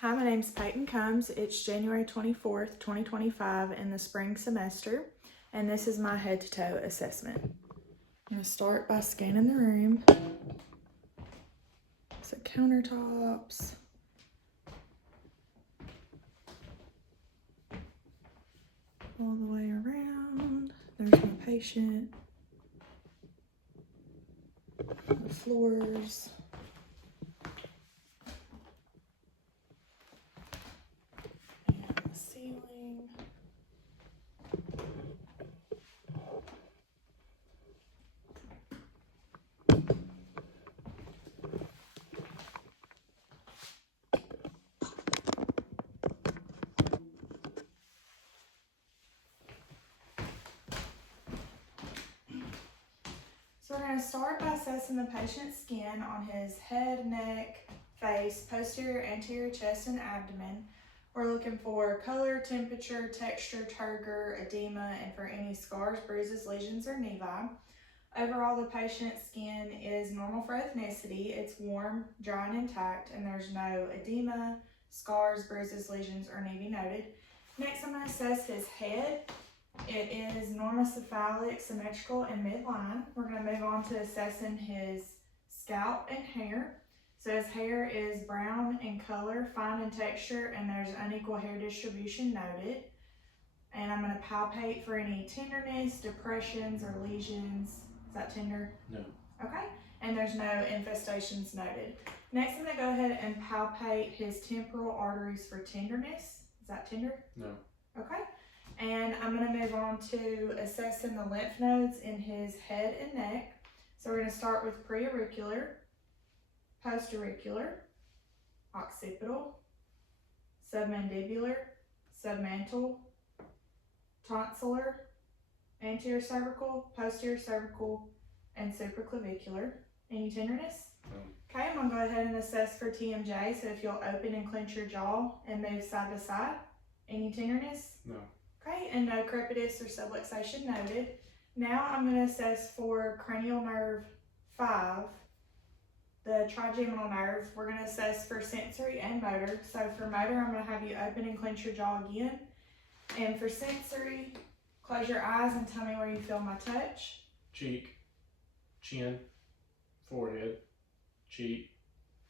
Hi, my name's Peyton Combs. It's January 24th, 2025 in the spring semester, and this is my head to toe assessment. I'm going to start by scanning the room. So countertops. All the way around. There's my patient. The floors. And the ceiling. So we're going to start by assessing the patient's skin on his head, neck, face, posterior, anterior, chest, and abdomen. We're looking for color, temperature, texture, turgor, edema, and for any scars, bruises, lesions, or nevi. Overall, the patient's skin is normal for ethnicity. It's warm, dry, and intact, and there's no edema, scars, bruises, lesions, or nevi noted. Next, I'm going to assess his head. It is normocephalic, symmetrical, and midline. We're going to move on to assessing his scalp and hair. So his hair is brown in color, fine in texture, and there's unequal hair distribution noted. And I'm going to palpate for any tenderness, depressions, or lesions. Is that tender? No. Okay. And there's no infestations noted. Next, I'm going to go ahead and palpate his temporal arteries for tenderness. Is that tender? No. Okay. And I'm going to move on to assessing the lymph nodes in his head and neck. So we're going to start with preauricular, postauricular, occipital, submandibular, submantle, tonsillar, anterior cervical, posterior cervical, and supraclavicular. Any tenderness? No. Okay, I'm going to go ahead and assess for TMJ. So if you'll open and clench your jaw and move side to side. Any tenderness? No. Okay, and no crepitus or subluxation noted. Now I'm going to assess for cranial nerve 5, the trigeminal nerve. We're going to assess for sensory and motor. So for motor, I'm going to have you open and clench your jaw again. And for sensory, close your eyes and tell me where you feel my touch. Cheek, chin, forehead, cheek,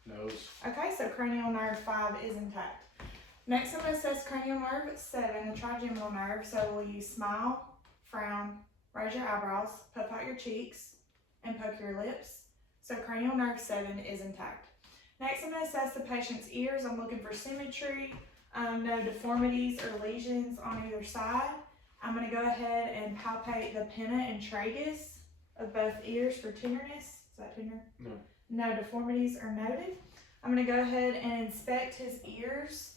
nose. Okay, so cranial nerve 5 is intact. Next, I'm going to assess cranial nerve 7, the trigeminal nerve. So will you smile, frown, raise your eyebrows, puff out your cheeks, and poke your lips? So cranial nerve 7 is intact. Next, I'm going to assess the patient's ears. I'm looking for symmetry, no deformities or lesions on either side. I'm going to go ahead and palpate the pinna and tragus of both ears for tenderness. Is that tender? No. No deformities are noted. I'm going to go ahead and inspect his ears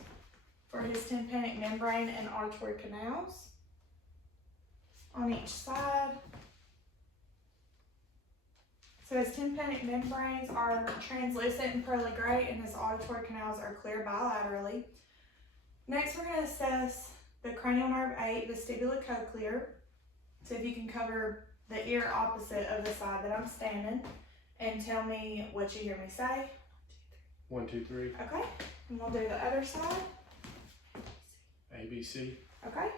for his tympanic membrane and auditory canals on each side. So his tympanic membranes are translucent and pearly gray, and his auditory canals are clear bilaterally. Next, we're going to assess the cranial nerve 8 vestibulocochlear. So if you can cover the ear opposite of the side that I'm standing and tell me what you hear me say. 1, 2, 3. Okay, and we'll do the other side. ABC. Okay,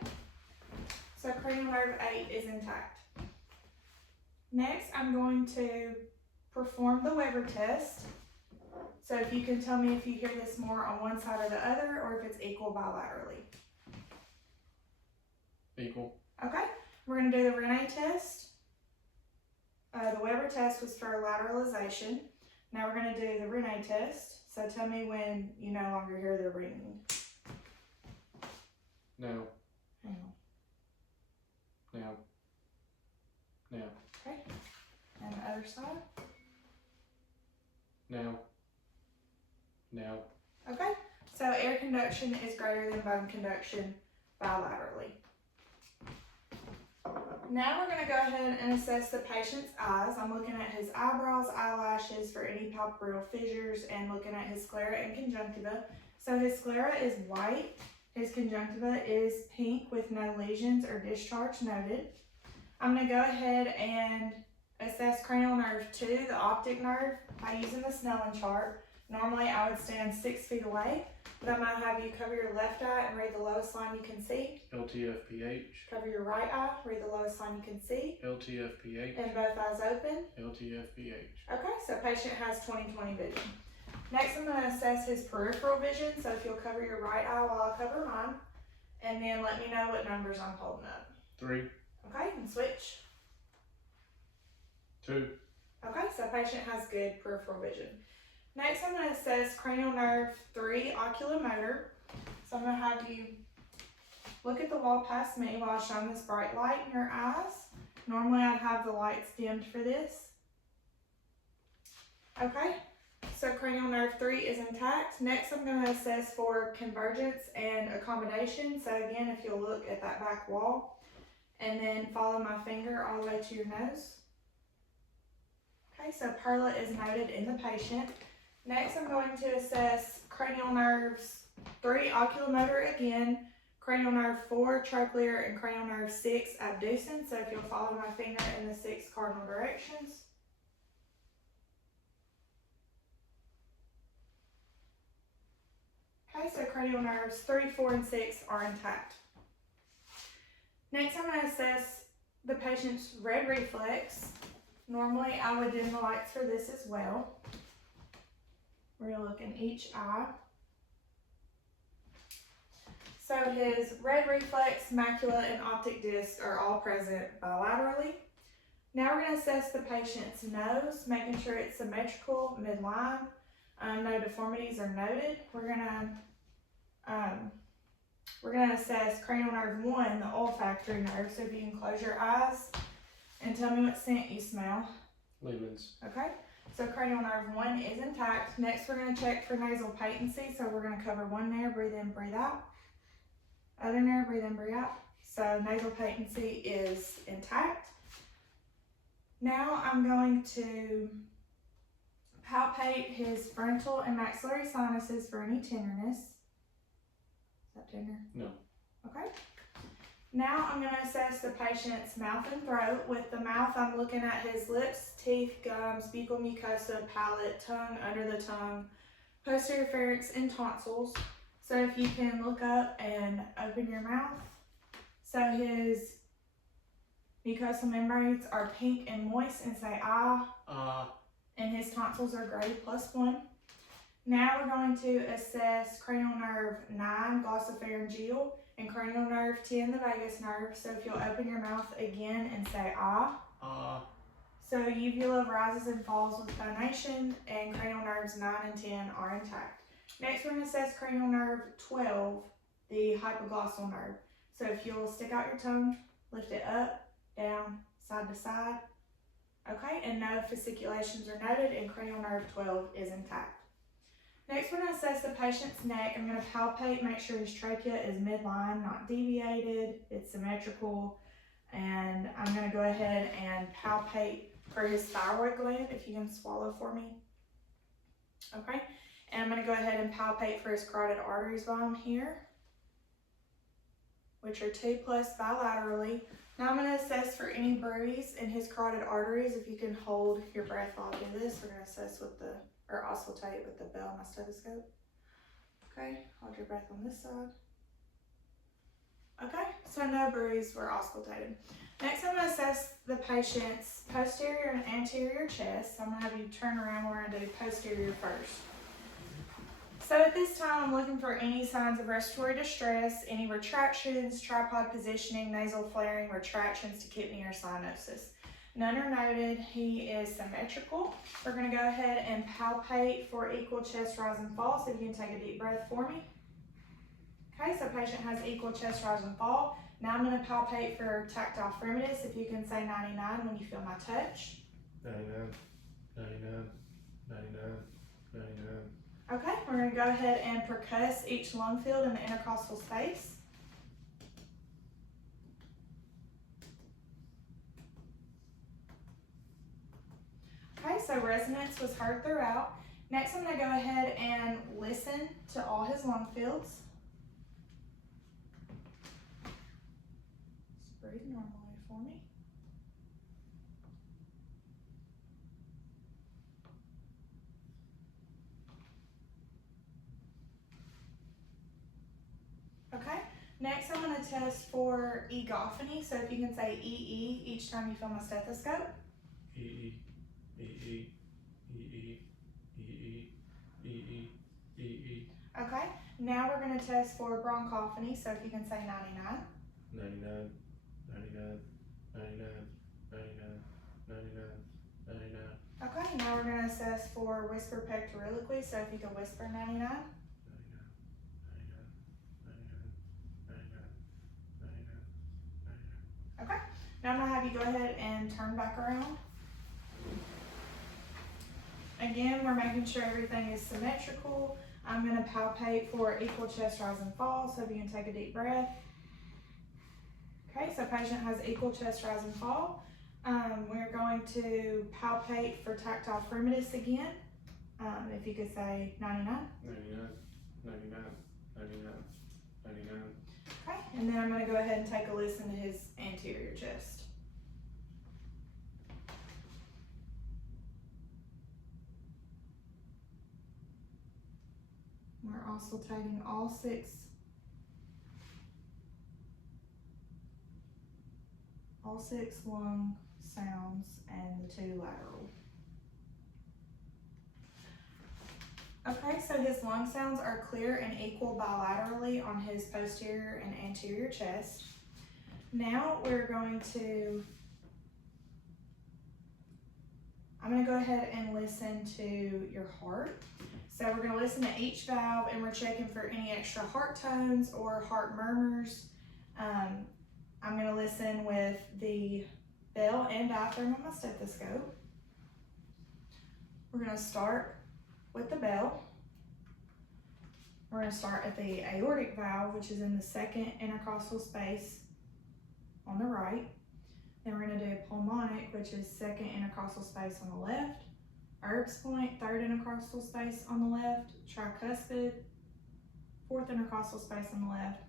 so cranial nerve 8 is intact. Next, I'm going to perform the Weber test. So if you can tell me if you hear this more on one side or the other, or if it's equal bilaterally. Equal. Okay, we're going to do the Rene test. The Weber test was for lateralization. Now we're going to do the Rene test. So tell me when you no longer hear the ringing. Now. Hang on. Now. Now. Okay, and the other side. Now. Now. Okay, so air conduction is greater than bone conduction bilaterally. Now we're going to go ahead and assess the patient's eyes. I'm looking at his eyebrows, eyelashes for any palpebral fissures, and looking at his sclera and conjunctiva. So his sclera is white. His conjunctiva is pink with no lesions or discharge noted. I'm going to go ahead and assess cranial nerve 2, the optic nerve, by using the Snellen chart. Normally I would stand 6 feet away, Then I'm going to have you cover your left eye and read the lowest line you can see. LTFPH, Cover your right eye, read the lowest line you can see. LTFPH, And both eyes open. LTFPH. Okay, so patient has 20/20 vision. Next, I'm going to assess his peripheral vision. So if you'll cover your right eye while I cover mine, and then let me know what numbers I'm holding up. 3, Okay, and switch. 2, Okay, so patient has good peripheral vision. Next, I'm going to assess cranial nerve 3 oculomotor. So I'm going to have you look at the wall past me while I shine this bright light in your eyes. Normally, I'd have the lights dimmed for this. Okay, so cranial nerve 3 is intact. Next, I'm going to assess for convergence and accommodation. So again, if you'll look at that back wall and then follow my finger all the way to your nose. Okay, so perla is noted in the patient. Next, I'm going to assess cranial nerves 3 oculomotor again, cranial nerve 4 trochlear, and cranial nerve 6 abducens. So if you'll follow my finger in the 6 cardinal directions. Okay, so cranial nerves 3, 4, and 6 are intact. Next, I'm going to assess the patient's red reflex. Normally, I would dim the lights for this as well. We're going to look in each eye. So his red reflex, macula, and optic disc are all present bilaterally. Now we're going to assess the patient's nose, making sure it's symmetrical, midline. No deformities are noted. We're gonna assess cranial nerve 1, the olfactory nerve. So if you can close your eyes and tell me what scent you smell. Lemons. Okay. So cranial nerve 1 is intact. Next, we're gonna check for nasal patency. So we're gonna cover one nerve, breathe in, breathe out. Other nerve, breathe in, breathe out. So nasal patency is intact. Now I'm going to palpate his frontal and maxillary sinuses for any tenderness. Is that tender? No. Okay. Now I'm going to assess the patient's mouth and throat. With the mouth, I'm looking at his lips, teeth, gums, buccal mucosa, palate, tongue, under the tongue, posterior pharynx, and tonsils. So if you can look up and open your mouth. So his mucosal membranes are pink and moist, and say ah. And his tonsils are graded +1. Now we're going to assess cranial nerve 9, glossopharyngeal, and cranial nerve 10, the vagus nerve. So if you'll open your mouth again and say ah. So uvula rises and falls with phonation, and cranial nerves 9 and 10 are intact. Next, we're going to assess cranial nerve 12, the hypoglossal nerve. So if you'll stick out your tongue, lift it up, down, side to side. Okay, and no fasciculations are noted, and cranial nerve 12 is intact. Next, we're going to assess the patient's neck. I'm going to palpate, make sure his trachea is midline, not deviated, it's symmetrical, and I'm going to go ahead and palpate for his thyroid gland, if you can swallow for me. Okay, and I'm going to go ahead and palpate for his carotid arteries while I'm here, which are 2+ bilaterally. Now I'm going to assess for any bruise in his carotid arteries. If you can hold your breath while I do this, we're going to assess with or auscultate with the bell on my stethoscope. Okay, hold your breath on this side. Okay, so no bruise were auscultated. Next, I'm going to assess the patient's posterior and anterior chest. So I'm going to have you turn around. We're going to do posterior first. So at this time, I'm looking for any signs of respiratory distress, any retractions, tripod positioning, nasal flaring, retractions to kidney or cyanosis. None are noted. He is symmetrical. We're going to go ahead and palpate for equal chest rise and fall. So if you can take a deep breath for me. Okay, so patient has equal chest rise and fall. Now I'm going to palpate for tactile fremitus. If you can say 99 when you feel my touch. 99, 99, 99, 99. Okay, we're going to go ahead and percuss each lung field in the intercostal space. Okay, so resonance was heard throughout. Next, I'm going to go ahead and listen to all his lung fields. Just breathe normally for me. Next, I'm going to test for egophony. So if you can say EE each time you feel my stethoscope. E E E E E E E E E E. Okay. Now we're going to test for bronchophony. So if you can say 99. 99, 99, 99, 99, 99, 99. Okay. Now we're going to assess for whisper pectoriloquy. So if you can whisper 99. 99. Okay. Now I'm going to have you go ahead and turn back around. Again, we're making sure everything is symmetrical. I'm going to palpate for equal chest rise and fall. So if you can take a deep breath. Okay, so patient has equal chest rise and fall. We're going to palpate for tactile fremitus again. If you could say 99. 99, 99, 99, 99. Okay, and then I'm going to go ahead and take a listen to his anterior chest. We're auscultating all six lung sounds and the 2 lateral. Okay, so his lung sounds are clear and equal bilaterally on his posterior and anterior chest. Now I'm going to go ahead and listen to your heart. So we're going to listen to each valve and we're checking for any extra heart tones or heart murmurs. I'm going to listen with the bell and diaphragm on my stethoscope. We're going to start with the bell. We're going to start at the aortic valve, which is in the second intercostal space on the right. Then we're going to do pulmonic, which is second intercostal space on the left. Erb's point, third intercostal space on the left. Tricuspid, fourth intercostal space on the left.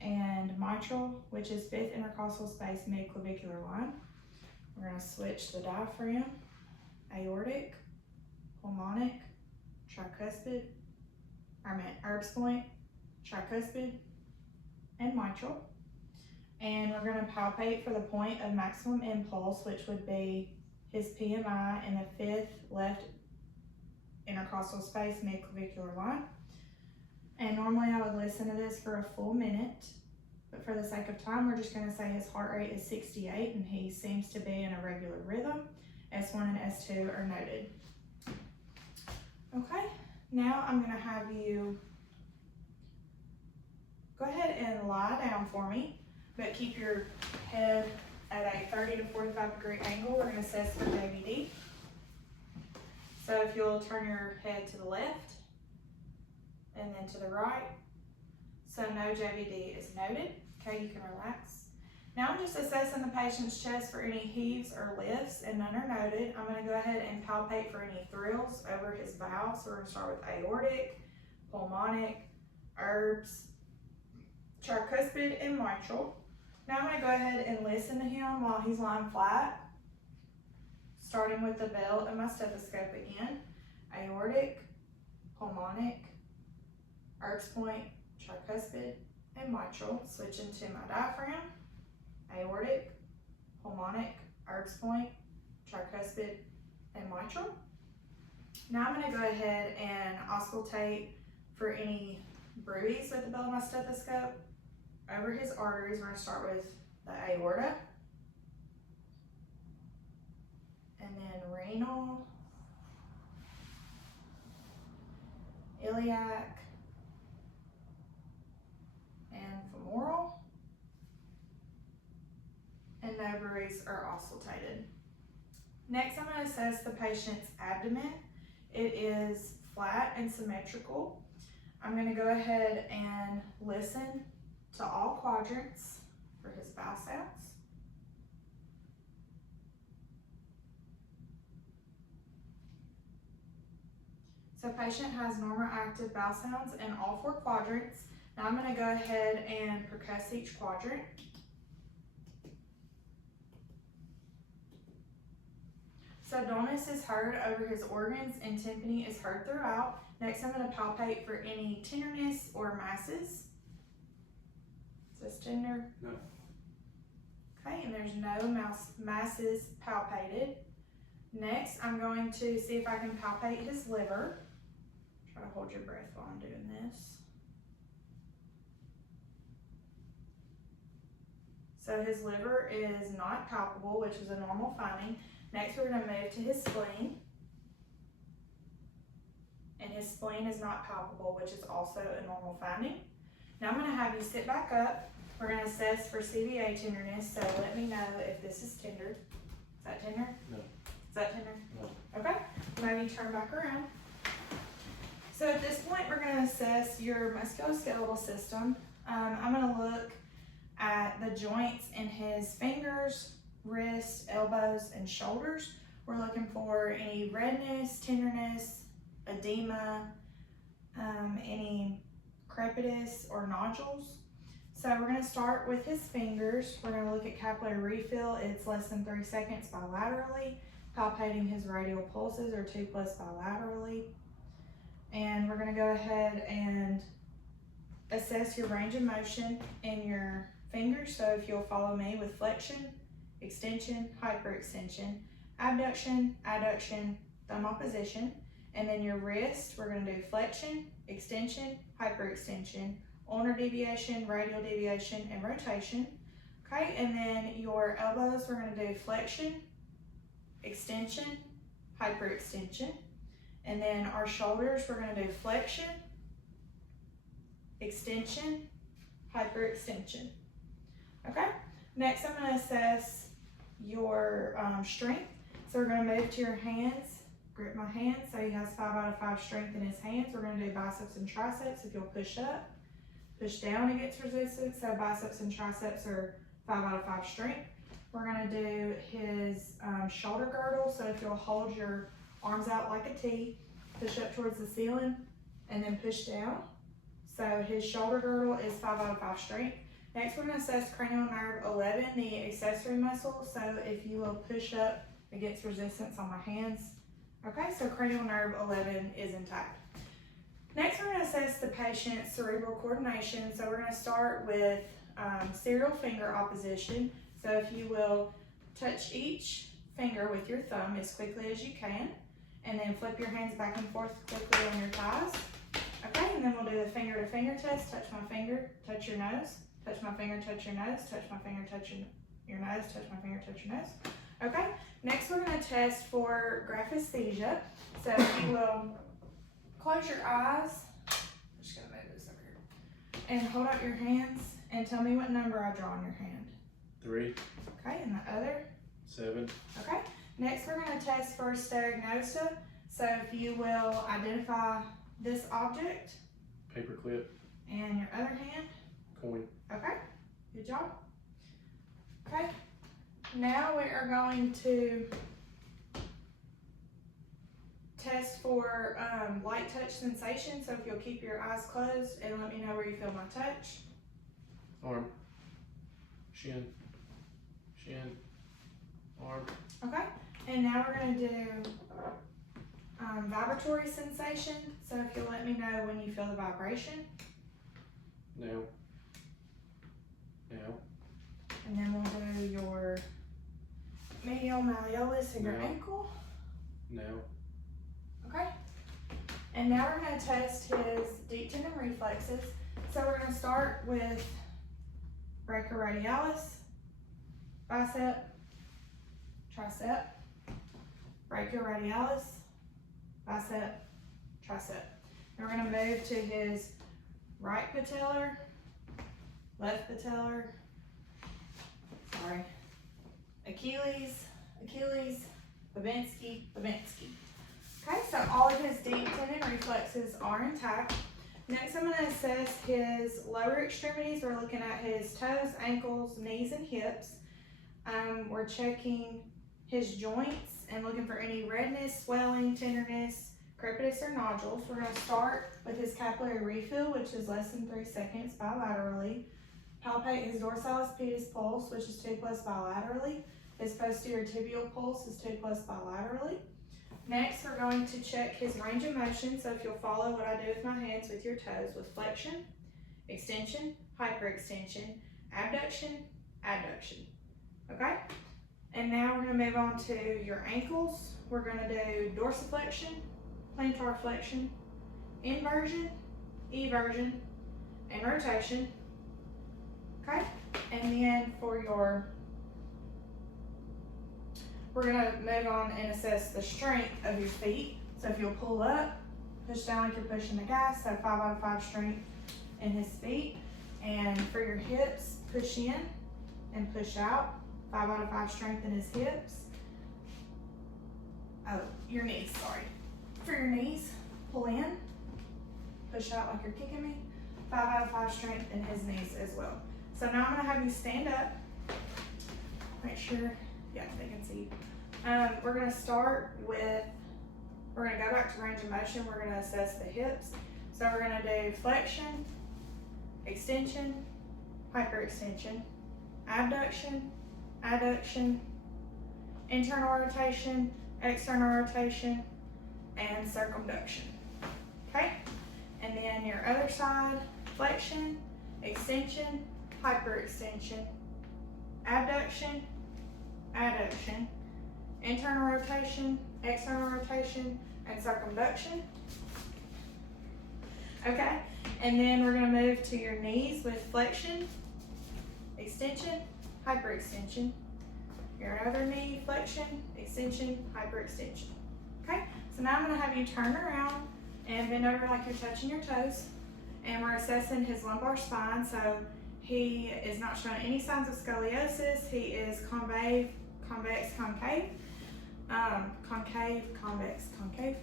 And mitral, which is fifth intercostal space mid-clavicular line. We're going to switch the diaphragm, aortic, pulmonic, tricuspid, Erb's point, tricuspid, and mitral. And we're going to palpate for the point of maximum impulse, which would be his PMI in the fifth left intercostal space mid-clavicular line. And normally I would listen to this for a full minute, but for the sake of time, we're just going to say his heart rate is 68 and he seems to be in a regular rhythm. S1 and S2 are noted. Okay, now I'm going to have you go ahead and lie down for me, but keep your head at a 30 to 45 degree angle. We're going to assess for JVD. So if you'll turn your head to the left and then to the right. So no JVD is noted. Okay, you can relax. Now I'm just assessing the patient's chest for any heaves or lifts, and none are noted. I'm going to go ahead and palpate for any thrills over his valves. So we're going to start with aortic, pulmonic, Erb's, tricuspid, and mitral. Now I'm going to go ahead and listen to him while he's lying flat, starting with the bell and my stethoscope again. Aortic, pulmonic, Erb's point, tricuspid, and mitral. Switching to my diaphragm, aortic, pulmonic, Erb's point, tricuspid, and mitral. Now I'm going to go ahead and auscultate for any bruise with the bell of my stethoscope over his arteries. We're going to start with the aorta, and then renal, iliac, and femoral, and no bruise are auscultated. Next, I'm going to assess the patient's abdomen. It is flat and symmetrical. I'm going to go ahead and listen to all quadrants for his bowel sounds. So patient has normal active bowel sounds in all 4 quadrants. Now I'm going to go ahead and percuss each quadrant. So dullness is heard over his organs and tympany is heard throughout. Next I'm going to palpate for any tenderness or masses. Is this tender? No. Okay, and there's no masses palpated. Next, I'm going to see if I can palpate his liver. Try to hold your breath while I'm doing this. So his liver is not palpable, which is a normal finding. Next, we're going to move to his spleen. And his spleen is not palpable, which is also a normal finding. Now I'm going to have you sit back up. We're going to assess for CVA tenderness, so let me know if this is tender. Is that tender? No. Is that tender? No. Okay, maybe turn back around. So at this point, we're going to assess your musculoskeletal system. I'm going to look at the joints in his fingers, wrists, elbows, and shoulders. We're looking for any redness, tenderness, edema, any crepitus or nodules. So we're going to start with his fingers. We're going to look at capillary refill. It's less than 3 seconds bilaterally. Palpating his radial pulses or 2+ bilaterally. And we're going to go ahead and assess your range of motion in your fingers. So if you'll follow me with flexion, extension, hyperextension, abduction, adduction, thumb opposition. And then your wrist, we're going to do flexion, extension, hyperextension, ulnar deviation, radial deviation, and rotation. Okay, and then your elbows, we're going to do flexion, extension, hyperextension. And then our shoulders, we're going to do flexion, extension, hyperextension. Okay, next I'm going to assess your strength. So we're going to move to your hands. Grip my hands, so he has 5 out of 5 strength in his hands. We're going to do biceps and triceps. If you'll push up, push down against resistance. So biceps and triceps are 5 out of 5 strength. We're going to do his shoulder girdle. So if you'll hold your arms out like a T, push up towards the ceiling, and then push down. So his shoulder girdle is 5 out of 5 strength. Next, we're going to assess cranial nerve 11, the accessory muscle. So if you will push up against resistance on my hands. Okay, so cranial nerve 11 is intact. Next, we're going to assess the patient's cerebral coordination. So we're going to start with serial finger opposition. So if you will touch each finger with your thumb as quickly as you can, and then flip your hands back and forth quickly on your thighs. Okay, and then we'll do the finger-to-finger test. Touch my finger, touch your nose. Touch my finger, touch your nose. Touch my finger, touch your nose. Touch my finger, touch your nose. Okay, next we're going to test for graphesthesia. So if you will close your eyes, I'm just going to move this over here, and hold out your hands and tell me what number I draw on your hand. 3. Okay, and the other? 7. Okay, next we're going to test for stereognosia. So if you will identify this object. Paperclip. And your other hand. Coin. Okay, good job. Okay. Now we are going to test for light touch sensation. So if you'll keep your eyes closed and let me know where you feel my touch. Arm. Shin. Shin. Arm. Okay. And now we're going to do vibratory sensation. So if you'll let me know when you feel the vibration. Now. Now. And then we'll do your medial malleolus and your Now. ankle. Now. Okay. And now we're going to test his deep tendon reflexes. So we're going to start with brachioradialis, bicep, tricep, brachioradialis, bicep, tricep. And we're going to move to his right patellar, left patellar, Achilles, Babinski. Okay, so all of his deep tendon reflexes are intact. Next, I'm going to assess his lower extremities. We're looking at his toes, ankles, knees, and hips. We're checking his joints and looking for any redness, swelling, tenderness, crepitus, or nodules. We're going to start with his capillary refill, which is less than 3 seconds bilaterally. Palpate his dorsalis pedis pulse, which is 2+ bilaterally. His posterior tibial pulse is 2+ bilaterally. Next, we're going to check his range of motion. So if you'll follow what I do with my hands with your toes with flexion, extension, hyperextension, abduction, adduction, okay? And now we're gonna move on to your ankles. We're gonna do dorsiflexion, plantar flexion, inversion, eversion, and rotation, okay? And then for your, we're gonna move on and assess the strength of your feet. So if you'll pull up, push down like you're pushing the gas, so 5 out of 5 strength in his feet. And for your hips, push in and push out, 5 out of 5 strength in his hips. Oh, your knees, sorry. For your knees, pull in, push out like you're kicking me, 5 out of 5 strength in his knees as well. So now I'm gonna have you stand up. Make sure, yeah, they can see. We're gonna start with, we're gonna go back to range of motion. We're gonna assess the hips. So we're gonna do flexion, extension, hyperextension, abduction, adduction, internal rotation, external rotation, and circumduction, okay? And then your other side, flexion, extension, hyperextension, abduction, adduction, internal rotation, external rotation, and circumduction, okay? And then we're gonna move to your knees with flexion, extension, hyperextension, your other knee, flexion, extension, hyperextension, okay? So now I'm gonna have you turn around and bend over like you're touching your toes, and we're assessing his lumbar spine. So he is not showing any signs of scoliosis. He is convex, concave, concave, convex, concave.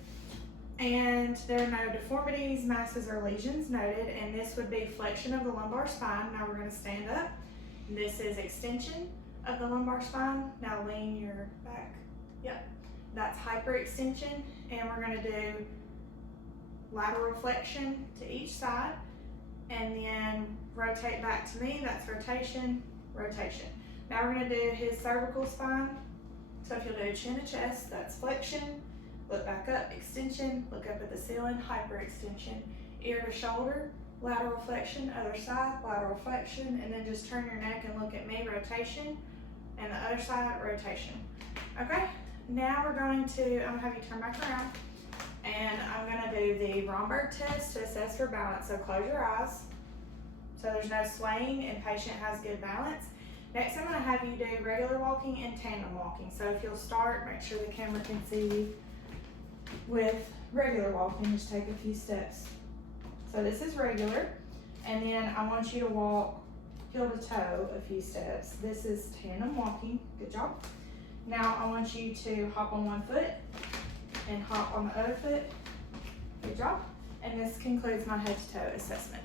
And there are no deformities, masses, or lesions noted, and this would be flexion of the lumbar spine. Now we're gonna stand up. This is extension of the lumbar spine. Now lean your back. Yep, that's hyperextension, and we're gonna do lateral flexion to each side, and then rotate back to me. That's rotation, rotation. Now we're gonna do his cervical spine. So if you'll do chin to chest, that's flexion, look back up, extension, look up at the ceiling, hyperextension, ear to shoulder, lateral flexion, other side, lateral flexion, and then just turn your neck and look at me, rotation, and the other side, rotation. Okay, now we're going to, I'm gonna have you turn back around, and I'm gonna do the Romberg test to assess for balance. So close your eyes, so there's no swaying and patient has good balance. Next, I'm gonna have you do regular walking and tandem walking. So if you'll start, make sure the camera can see you. With regular walking, just take a few steps. So this is regular, and then I want you to walk heel to toe a few steps. This is tandem walking, good job. Now I want you to hop on one foot and hop on the other foot, good job. And this concludes my head to toe assessment.